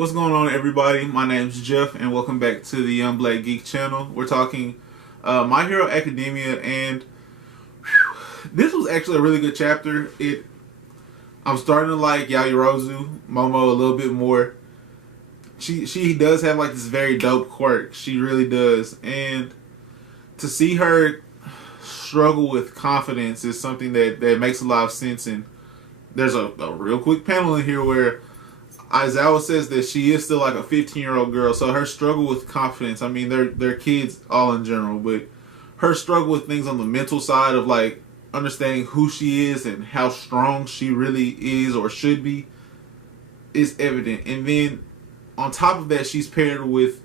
what's going on, everybody? My name's Jeff, and welcome back to the Young Black Geek channel. We're talking My Hero Academia, and this was actually a really good chapter. I'm starting to like Yaoyorozu, Momo, a little bit more. She does have like this very dope quirk. She really does, and to see her struggle with confidence is something that makes a lot of sense. And there's a real quick panel in here where Aizawa says that she is still like a 15-year-old girl, so her struggle with confidence, I mean, they're kids all in general, but her struggle with things on the mental side of like understanding who she is and how strong she really is or should be is evident. And then on top of that, she's paired with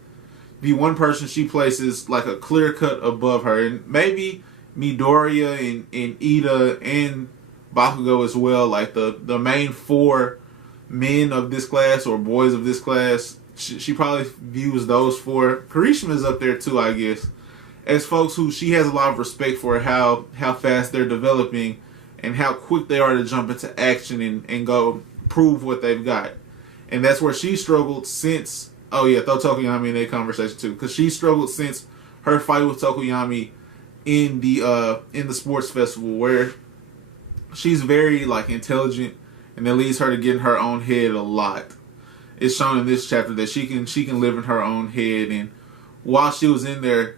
the one person she places like a clear cut above her, and maybe Midoriya and Ida and Bakugo as well, like the main four men of this class or boys of this class. She probably views those four. Kirishima's up there too, I guess, as folks who she has a lot of respect for how fast they're developing and how quick they are to jump into action and go prove what they've got. And that's where she struggled since, oh yeah, throw Tokoyami in that conversation too, because she struggled since her fight with Tokoyami in the sports festival, where she's very like intelligent, and that leads her to get in her own head a lot. It's shown in this chapter that she can live in her own head, and while she was in there,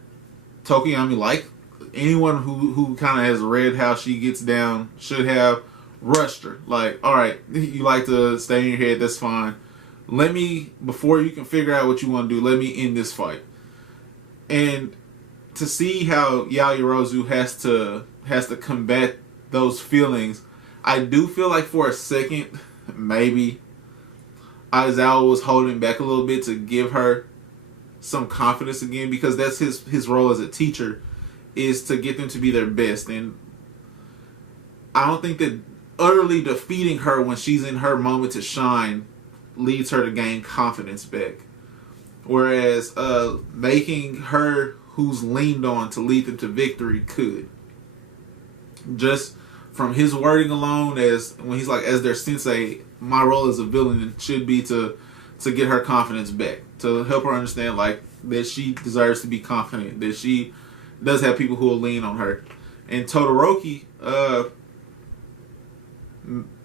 Tokoyami, like anyone who kind of has read how she gets down, should have rushed her. Like, all right, you like to stay in your head, that's fine. Before you can figure out what you want to do, let me end this fight. And to see how Yaoyorozu has to combat those feelings, I do feel like for a second, maybe Aizawa was holding back a little bit to give her some confidence again, because that's his role as a teacher, is to get them to be their best. And I don't think that utterly defeating her when she's in her moment to shine leads her to gain confidence back. Whereas making her who's leaned on to lead them to victory could. Just from his wording alone, as when he's like, as their sensei, my role as a villain should be to get her confidence back, to help her understand like that she deserves to be confident, that she does have people who will lean on her. And Todoroki,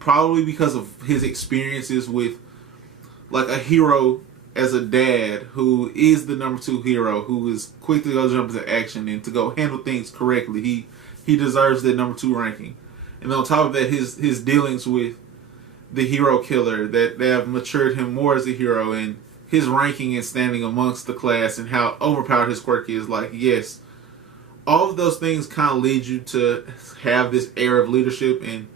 probably because of his experiences with like a hero as a dad who is the number 2 hero, who is quick to go jump into action and to go handle things correctly, he deserves that number 2 ranking. And on top of that, his dealings with the hero killer, that they have matured him more as a hero, and his ranking and standing amongst the class and how overpowered his quirk is. Like, yes, all of those things kind of lead you to have this air of leadership, and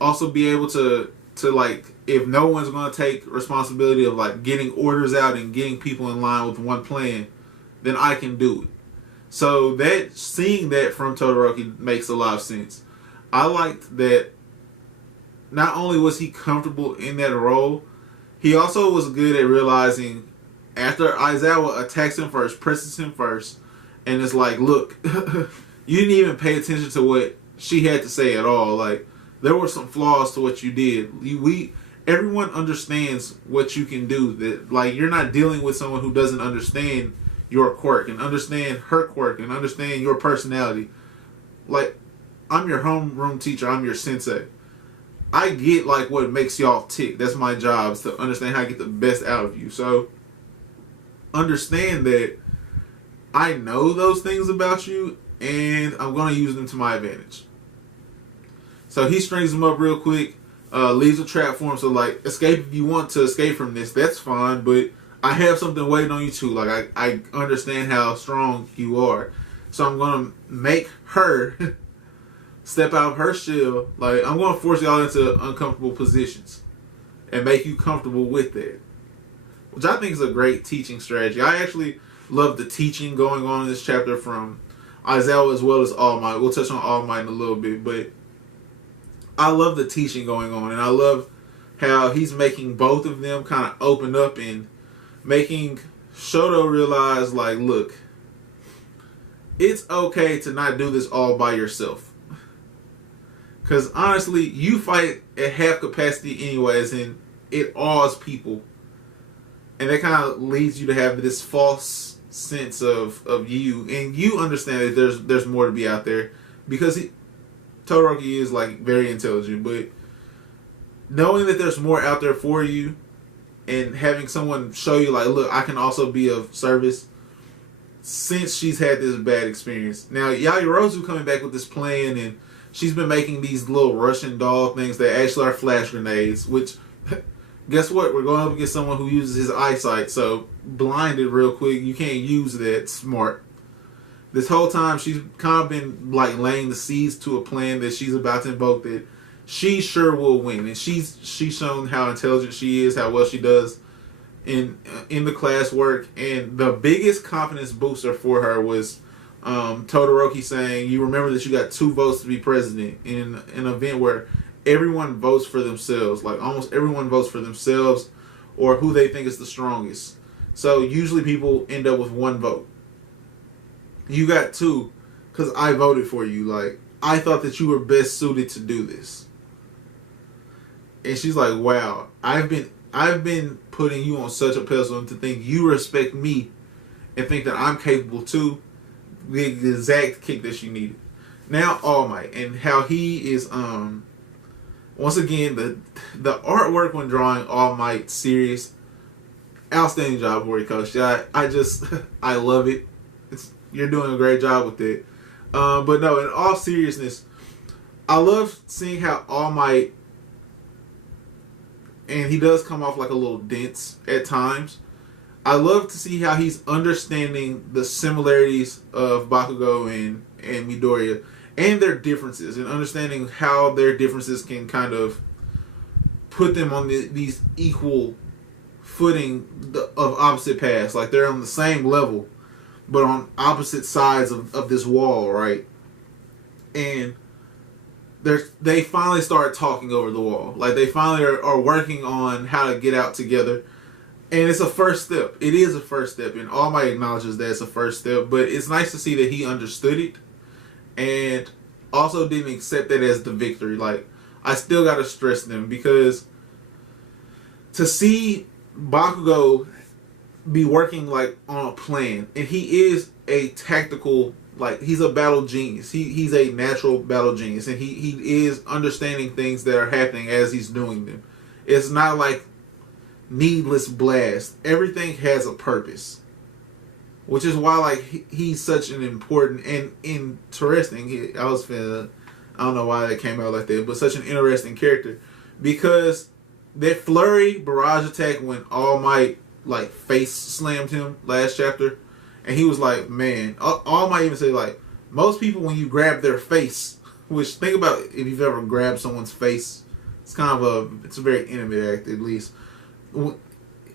also be able to like, if no one's going to take responsibility of like getting orders out and getting people in line with one plan, then I can do it. So that seeing that from Todoroki makes a lot of sense. I liked that not only was he comfortable in that role, he also was good at realizing after Aizawa attacks him first, presses him first, and it's like, look, you didn't even pay attention to what she had to say at all. Like, there were some flaws to what you did. Everyone understands what you can do. That, like, you're not dealing with someone who doesn't understand your quirk and understand her quirk and understand your personality. Like, I'm your homeroom teacher. I'm your sensei. I get like what makes y'all tick. That's my job, is to understand how to get the best out of you. So understand that I know those things about you, and I'm going to use them to my advantage. So he strings him up real quick, leaves a trap for him. So like, escape if you want to escape from this, that's fine, but I have something waiting on you too. Like, I understand how strong you are. So I'm going to make her step out of her shell. Like, I'm going to force y'all into uncomfortable positions and make you comfortable with that, which I think is a great teaching strategy. I actually love the teaching going on in this chapter from Aizawa as well as All Might. We'll touch on All Might in a little bit, but I love the teaching going on, and I love how he's making both of them kind of open up and making Shoto realize, like, look, it's okay to not do this all by yourself. Because honestly, you fight at half capacity anyways, and it awes people and that kind of leads you to have this false sense of you, and you understand that there's more to be out there, because Todoroki is like very intelligent, but knowing that there's more out there for you, and having someone show you like, look, I can also be of service. Since she's had this bad experience, now Yaoyorozu coming back with this plan, and she's been making these little Russian doll things that actually are flash grenades, which, guess what? We're going up against someone who uses his eyesight, so blinded real quick. You can't use that smart. This whole time, she's kind of been like laying the seeds to a plan that she's about to invoke that she sure will win. And she's shown how intelligent she is, how well she does in the class work. And the biggest confidence booster for her was Todoroki saying, you remember that you got 2 votes to be president in an event where everyone votes for themselves. Like almost everyone votes for themselves or who they think is the strongest. So usually people end up with 1 vote. You got 2 because I voted for you. Like, I thought that you were best suited to do this. And she's like, wow, I've been putting you on such a pedestal to think you respect me and think that I'm capable too. The exact kick that she needed. Now All Might, and how he is once again the artwork when drawing All Might serious, outstanding job, Hori Coach. I just I love it. You're doing a great job with it. But no, in all seriousness, I love seeing how All Might, and he does come off like a little dense at times. I love to see how he's understanding the similarities of Bakugo and Midoriya and their differences, and understanding how their differences can kind of put them on these equal footing of opposite paths. Like they're on the same level, but on opposite sides of this wall, right? And they finally start talking over the wall. Like they finally are working on how to get out together. And it's a first step. It is a first step. And All Might acknowledges that it's a first step. But it's nice to see that he understood it. And also didn't accept that as the victory. Like, I still got to stress them. Because to see Bakugo be working like on a plan. And he is a tactical, like he's a battle genius. He's a natural battle genius. And he is understanding things that are happening as he's doing them. It's not like needless blast. Everything has a purpose, which is why like he's such an important and interesting. I don't know why that came out like that, but such an interesting character, because that flurry barrage attack when All Might like face slammed him last chapter, and he was like, man, All Might even say like most people when you grab their face, which think about if you've ever grabbed someone's face, it's kind of it's a very intimate act at least.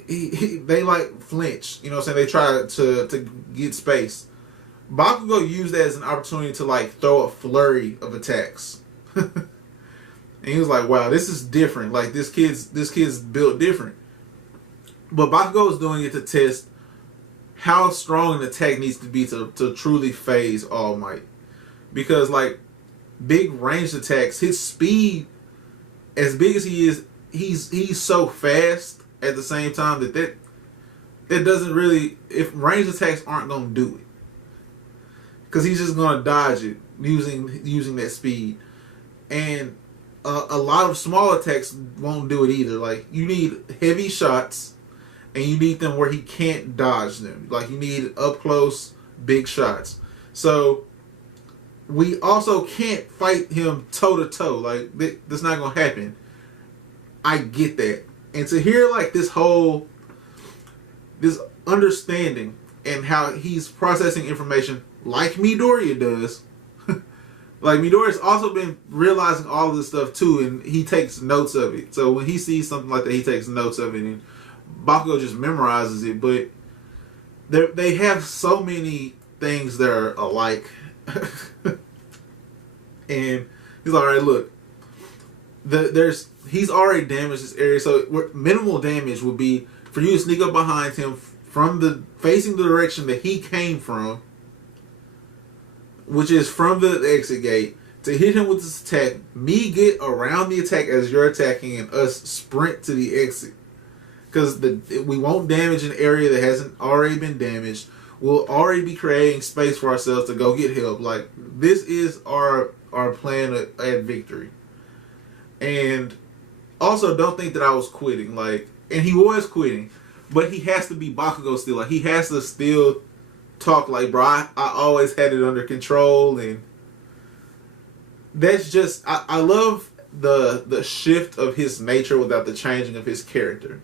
They like flinch, you know what I'm saying? They try to get space. Bakugo used that as an opportunity to like throw a flurry of attacks. And he was like, wow, this is different. Like this kid's built different. But Bakugo is doing it to test how strong an attack needs to be to truly phase All Might. Because like big ranged attacks, his speed, as big as he is, he's so fast at the same time that doesn't really, if ranged attacks aren't going to do it, because he's just going to dodge it using that speed. And a lot of small attacks won't do it either. Like you need heavy shots, and you need them where he can't dodge them. Like you need up close big shots. So we also can't fight him toe to toe. Like that's not going to happen. I get that. And to hear like this understanding and how he's processing information like Midoriya does. Like Midoriya's also been realizing all of this stuff too, and he takes notes of it. So when he sees something like that, he takes notes of it, and Bakugo just memorizes it. But they have so many things that are alike. And he's like, all right, look, he's already damaged this area, so minimal damage would be for you to sneak up behind him from facing the direction that he came from, which is from the exit gate, to hit him with this attack, me get around the attack as you're attacking, and us sprint to the exit. because we won't damage an area that hasn't already been damaged. We'll already be creating space for ourselves to go get help. Like, this is our plan at victory. And also, don't think that I was quitting. Like, and he was quitting, but he has to be Bakugo still. Like, he has to still talk like, bro, I always had it under control. And that's just, I love the shift of his nature without the changing of his character.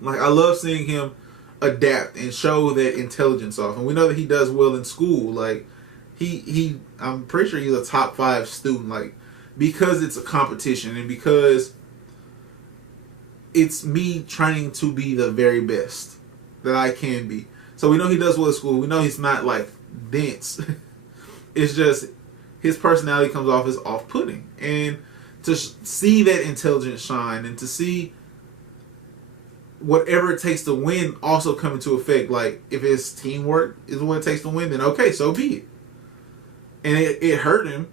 Like, I love seeing him adapt and show that intelligence off. And we know that he does well in school. Like, I'm pretty sure he's a top 5 student. Like, because it's a competition and because it's me training to be the very best that I can be. So we know he does well at school. We know he's not, like, dense. It's just his personality comes off as off-putting. And to see that intelligence shine and to see whatever it takes to win also come into effect. Like, if his teamwork is what it takes to win, then okay, so be it. And it hurt him.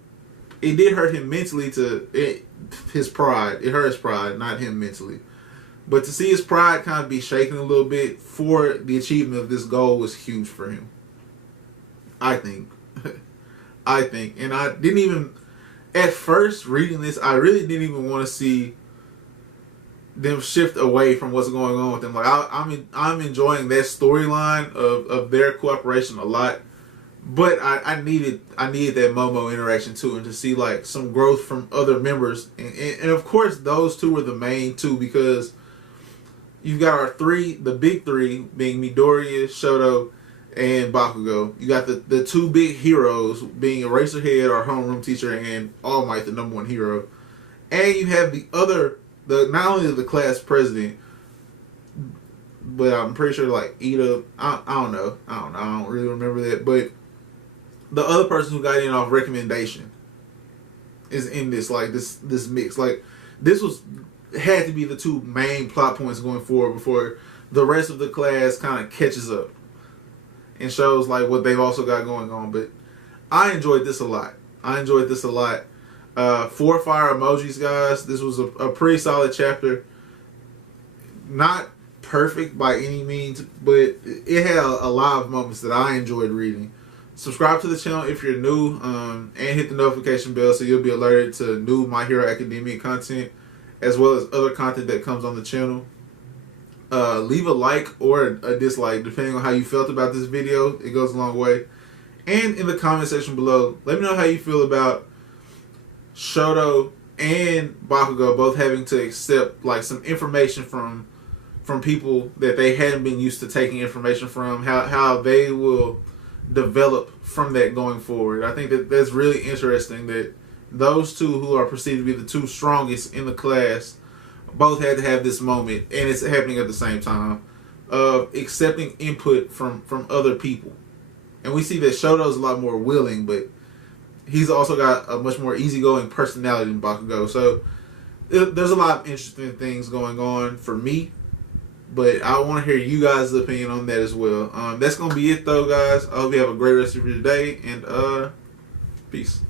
It did hurt him mentally his pride. It hurt his pride, not him mentally. But to see his pride kind of be shaken a little bit for the achievement of this goal was huge for him. I think. And I didn't even, at first reading this, I really didn't even want to see them shift away from what's going on with them. Like, I'm enjoying that storyline of their cooperation a lot. But I needed that Momo interaction too, and to see like some growth from other members, and of course those two were the main two, because you've got the big three being Midoriya, Shoto, and Bakugo. You got the two big heroes being Eraserhead, our homeroom teacher, and All Might, the #1 hero, and you have not only the class president, but I'm pretty sure like Ida. I don't know. I don't really remember that, but the other person who got in off recommendation is in this, like, this mix. Like, this had to be the two main plot points going forward before the rest of the class kind of catches up and shows like what they've also got going on. But I enjoyed this a lot. 4 fire emojis, guys. This was a pretty solid chapter. Not perfect by any means, but it had a lot of moments that I enjoyed reading. Subscribe to the channel if you're new, and hit the notification bell so you'll be alerted to new My Hero Academia content, as well as other content that comes on the channel. Leave a like or a dislike, depending on how you felt about this video. It goes a long way. And in the comment section below, let me know how you feel about Shoto and Bakugo both having to accept like some information from people that they hadn't been used to taking information from, how they will develop from that going forward. I think that's really interesting that those two, who are perceived to be the two strongest in the class, both had to have this moment, and it's happening at the same time, of accepting input from other people. And we see that Shoto's a lot more willing, but he's also got a much more easygoing personality than Bakugo. So there's a lot of interesting things going on for me, but I want to hear you guys' opinion on that as well. That's going to be it, though, guys. I hope you have a great rest of your day, and peace.